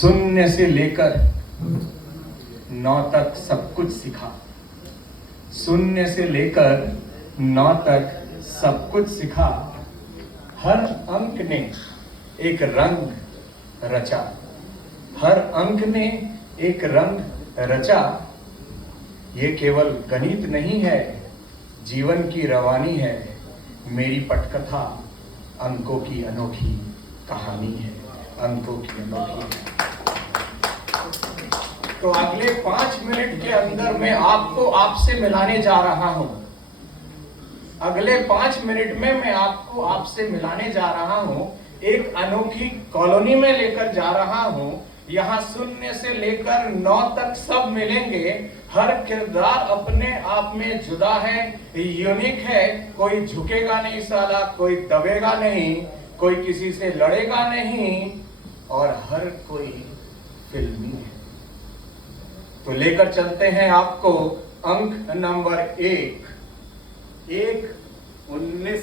शून्य से लेकर 9 तक सब कुछ सीखा। शून्य से लेकर 9 तक सब कुछ सीखा। हर अंक ने एक रंग रचा। हर अंक ने एक रंग रचा। ये केवल गणित नहीं है, जीवन की रवानी है। मेरी पटकथा अंकों की अनोखी कहानी है, अंकों की अनोखी। तो अगले 5 मिनट के अंदर मैं आपको आपसे मिलाने जा रहा हूं। अगले 5 मिनट में मैं आपको आपसे मिलाने जा रहा हूं। एक अनोखी कॉलोनी में लेकर जा रहा हूं। यहाँ शून्य से लेकर 9 तक सब मिलेंगे। हर किरदार अपने आप में जुदा है, यूनिक है। कोई झुकेगा नहीं साला, कोई दबेगा नहीं, कोई किसी से लड़ेगा नहीं, और हर कोई फिल्मी है। तो लेकर चलते हैं आपको अंक नंबर 1। 19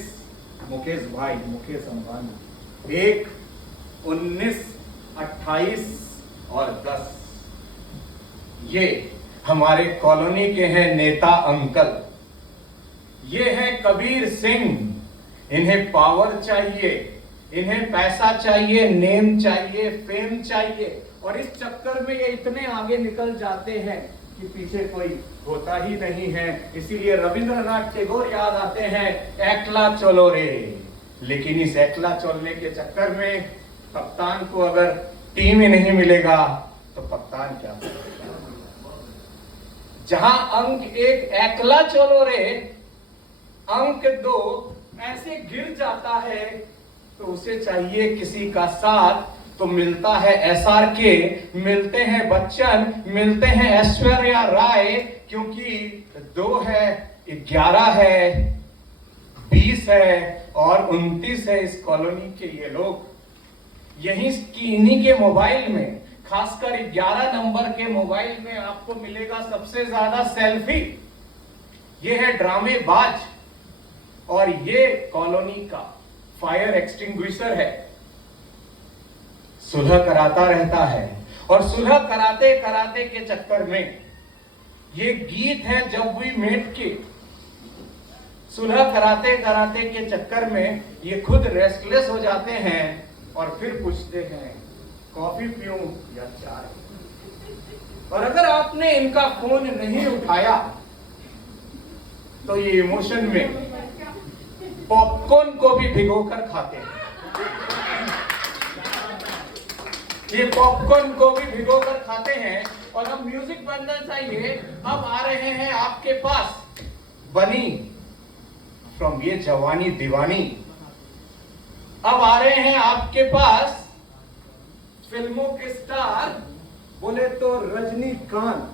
मुकेश भाई, मुकेश अंबानी। 1, 19, 28 और 10। ये हमारे कॉलोनी के हैं नेता अंकल। ये है कबीर सिंह। इन्हें पावर चाहिए, इन्हें पैसा चाहिए, नेम चाहिए, फेम चाहिए, और इस चक्कर में ये इतने आगे निकल जाते हैं कि पीछे कोई होता ही नहीं है। इसीलिए रविंद्रनाथ टैगोर याद आते हैं, एकला चलो रे। लेकिन इस एकला चलने के चक्कर में कप्तान को अगर टीम ही नहीं मिलेगा तो कप्तान क्या करेगा। जहां अंक 1 एकला चलो रे, अंक 2 ऐसे गिर जाता है तो उसे चाहिए किसी का साथ। तो मिलता है SRK, मिलते हैं बच्चन, मिलते हैं ऐश्वर्या राय, क्योंकि 2 है, 11 है, 20 है और 29 है इस कॉलोनी के ये लोग। यही इन्हीं के मोबाइल में, खासकर 11 नंबर के मोबाइल में आपको मिलेगा सबसे ज्यादा सेल्फी। ये है ड्रामेबाज, और ये कॉलोनी का फायर एक्सटिंग्विशर है। सुलह कराता रहता है, और सुलह कराते कराते के चक्कर में ये गीत है जब वी मेट के। सुलह कराते कराते के चक्कर में ये खुद रेस्टलेस हो जाते हैं और फिर पूछते हैं कॉफी पीऊं या चाय। और अगर आपने इनका फोन नहीं उठाया तो ये इमोशन में पॉपकॉर्न को भी भिगोकर खाते हैं। ये पॉपकॉर्न को भी भिगोकर खाते हैं। और अब म्यूजिक बनना चाहिए। अब आ रहे हैं आपके पास बनी फ्रॉम ये जवानी दीवानी। अब आ रहे हैं आपके पास फिल्मों के स्टार, बोले तो रजनीकांत।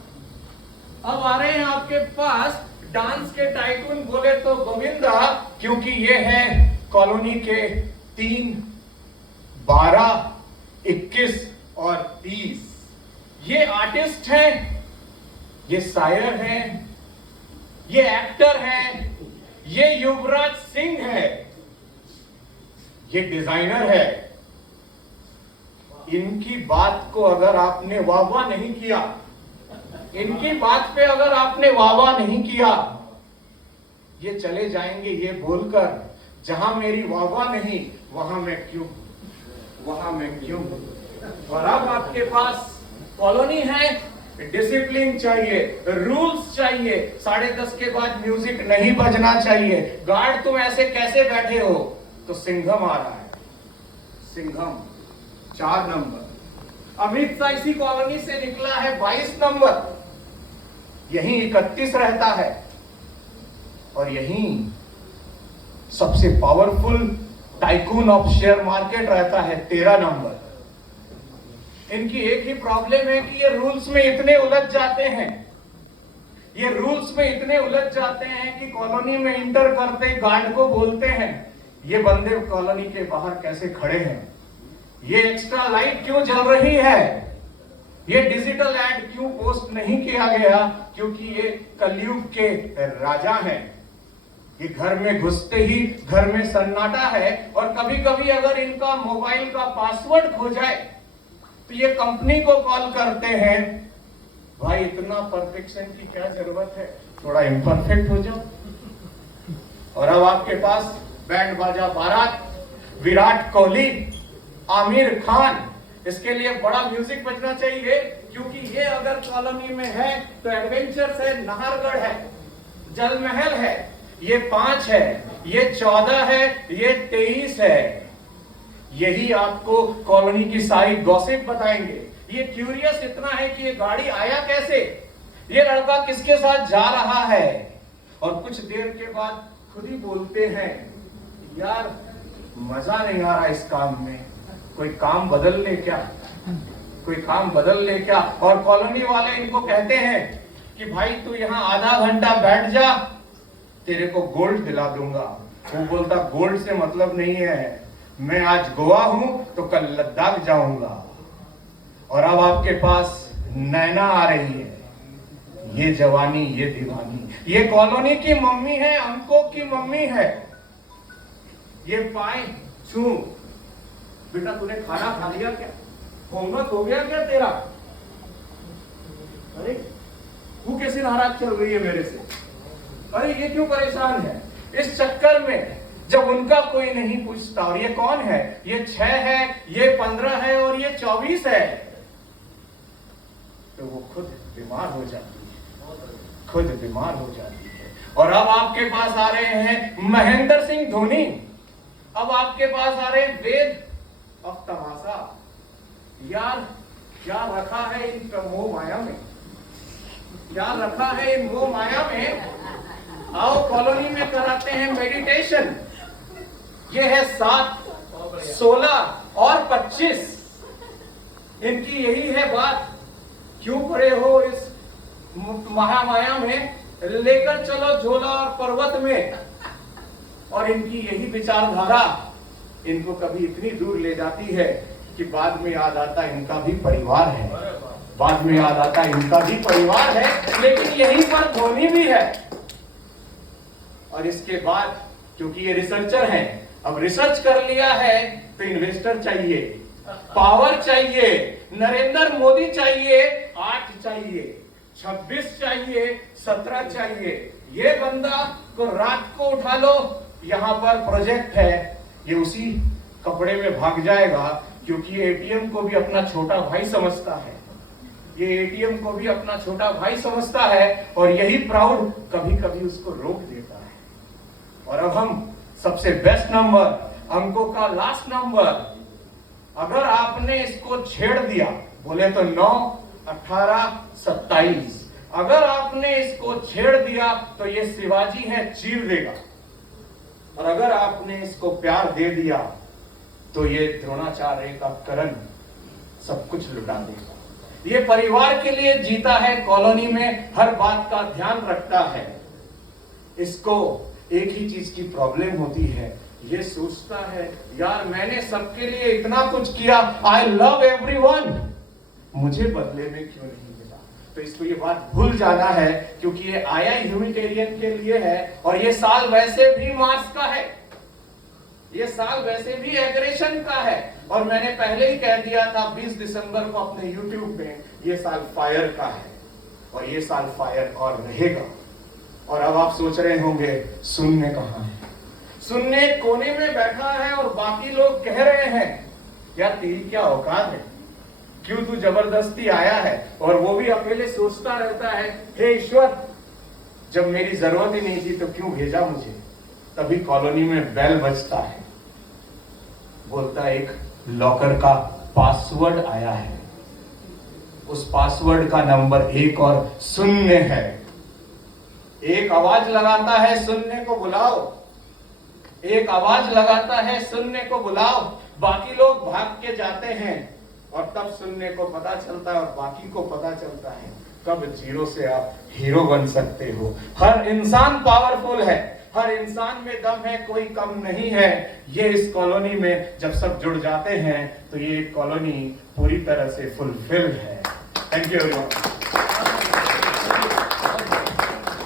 अब आ रहे हैं आपके पास डांस के टाइकून, बोले तो गोविंदा, क्योंकि ये है कॉलोनी के 3, 12, 21 और 30। ये आर्टिस्ट हैं, ये शायर हैं, ये एक्टर हैं, ये युवराज सिंह है, ये डिजाइनर है। इनकी बात को अगर आपने वाह नहीं किया, इनकी बात पे अगर आपने वाह नहीं किया, ये चले जाएंगे ये बोलकर, जहां मेरी वाह नहीं वहां मैं क्यों, वहां मैं क्यों। और अब आपके पास कॉलोनी है, डिसिप्लिन चाहिए, रूल्स चाहिए। 10:30 के बाद म्यूजिक नहीं बजना चाहिए। गार्ड तुम ऐसे कैसे बैठे हो? तो सिंघम आ रहा है, सिंघम 4 नंबर। अमित शाह इसी कॉलोनी से निकला है 22 नंबर। यहीं 31 रहता है, और यहीं सबसे powerful tycoon of share market रहता है 13 नंबर। इनकी एक ही प्रॉब्लम है कि ये रूल्स में इतने उलझ जाते हैं, ये रूल्स में इतने उलझ जाते हैं कि कॉलोनी में इंटर करते गार्ड को बोलते हैं ये बंदे कॉलोनी के बाहर कैसे खड़े हैं, ये एक्स्ट्रा लाइट क्यों जल रही है, ये डिजिटल एड क्यों पोस्ट नहीं किया गया, क्योंकि ये कलयुग के राजा हैं। ये घर में घुसते ही घर में सन्नाटा है, और कभी कभी अगर इनका मोबाइल का पासवर्ड खो जाए तो ये कंपनी को कॉल करते हैं, भाई इतना परफेक्शन की क्या जरूरत है, थोड़ा इम्परफेक्ट हो जाओ। और अब आपके पास बैंड बाजा बारात, विराट कोहली, आमिर खान, इसके लिए बड़ा म्यूजिक बजना चाहिए, क्योंकि ये अगर कॉलोनी में है तो एडवेंचर्स है, नाहरगढ़ है, जल महल है, ये 5 है, ये 14 है, ये 23 है। यही आपको कॉलोनी की सारी गॉसिप बताएंगे। ये क्यूरियस इतना है कि ये गाड़ी आया कैसे, ये लड़का किसके साथ जा रहा है। और कुछ देर के बाद खुद ही बोलते हैं, यार मजा नहीं आ रहा इस काम में, कोई काम बदल ले क्या, कोई काम बदल ले क्या। और कॉलोनी वाले इनको कहते हैं कि भाई तू यहाँ आधा घंटा बैठ जा, तेरे को गोल्ड दिला दूंगा। वो बोलता गोल्ड से मतलब नहीं है, मैं आज गोवा हूं तो कल लद्दाख जाऊंगा। और अब आपके पास नैना आ रही है, ये जवानी, ये दीवानी, ये कॉलोनी की मम्मी है, अंकों की मम्मी है। ये पाए छू, बेटा तूने खाना खा लिया क्या, होमवर्क हो गया क्या तेरा, अरे तू कैसे नाराज चल रही है मेरे से, अरे ये क्यों परेशान है। इस चक्कर में जब उनका कोई नहीं पूछता, और ये कौन है, ये 6 है, ये 15 है और ये 24 है, तो वो खुद बीमार हो जाती है, खुद बीमार हो जाती है। और अब आपके पास आ रहे हैं महेंद्र सिंह धोनी, अब आपके पास आ रहे हैं वेद ऑफ तमाशा। यार क्या रखा है इन मोह माया में, क्या रखा है इन मोह माया में। आओ कॉलोनी में कराते हैं मेडिटेशन। ये है 7, 16 और 25, इनकी यही है बात। क्यों पड़े हो इस महामाया में, लेकर चलो झोला और पर्वत में। और इनकी यही विचारधारा इनको कभी इतनी दूर ले जाती है कि बाद में याद आता इनका भी परिवार है, बाद में याद आता इनका भी परिवार है, लेकिन यहीं पर धोनी भी है। और इसके बाद क्योंकि ये रिसर्चर हैं, अब रिसर्च कर लिया है तो इन्वेस्टर चाहिए, पावर चाहिए, नरेंद्र मोदी चाहिए, 8 चाहिए, 26 चाहिए, 17 चाहिए। ये बंदा को रात को उठा लो, यहां पर प्रोजेक्ट है, ये उसी कपड़े में भाग जाएगा, क्योंकि ये एटीएम को भी अपना छोटा भाई समझता है, ये एटीएम को भी अपना छोटा भाई समझता है। और यही प्राउड कभी कभी उसको रोक देता है। और अब हम सबसे बेस्ट नंबर, अंकों का लास्ट नंबर, अगर आपने इसको छेड़ दिया, बोले तो 9, 18, 27, अगर आपने इसको छेड़ दिया तो ये शिवाजी है, चीर देगा। और अगर आपने इसको प्यार दे दिया तो ये द्रोणाचार्य का करण सब कुछ लुटा देगा। ये परिवार के लिए जीता है, कॉलोनी में हर बात का ध्यान रखता है। इसको एक ही चीज की प्रॉब्लम होती है, ये सोचता है यार मैंने सबके लिए इतना कुछ किया, आई लव एवरीवन, मुझे बदले में क्यों नहीं मिला। तो इसको ये बात भूल जाना है, क्योंकि ये आया ह्यूमैनिटेरियन के लिए है। और ये साल वैसे भी मार्स का है, ये साल वैसे भी एग्रेशन का है। और मैंने पहले ही कह दिया था 20 दिसंबर को अपने यूट्यूब में, ये साल फायर का है और ये साल फायर और रहेगा। और अब आप सोच रहे होंगे सुनने कहां है, सुनने कोने में बैठा है और बाकी लोग कह रहे हैं यार तेरी क्या औकात है, क्यों तू जबरदस्ती आया है। और वो भी अकेले सोचता रहता है, हे ईश्वर जब मेरी जरूरत ही नहीं थी तो क्यों भेजा मुझे। तभी कॉलोनी में बेल बजता है, बोलता है एक लॉकर का पासवर्ड आया है, उस पासवर्ड का नंबर 1 और 0 है। एक आवाज लगाता है सुनने को बुलाओ, एक आवाज लगाता है सुनने को बुलाओ। बाकी लोग भाग के जाते हैं और तब सुनने को पता चलता है और बाकी को पता चलता है कब 0 से आप हीरो बन सकते हो। हर इंसान पावरफुल है, हर इंसान में दम है, कोई कम नहीं है। ये इस कॉलोनी में जब सब जुड़ जाते हैं तो ये कॉलोनी पूरी तरह से फुलफिल है। Thank you everyone.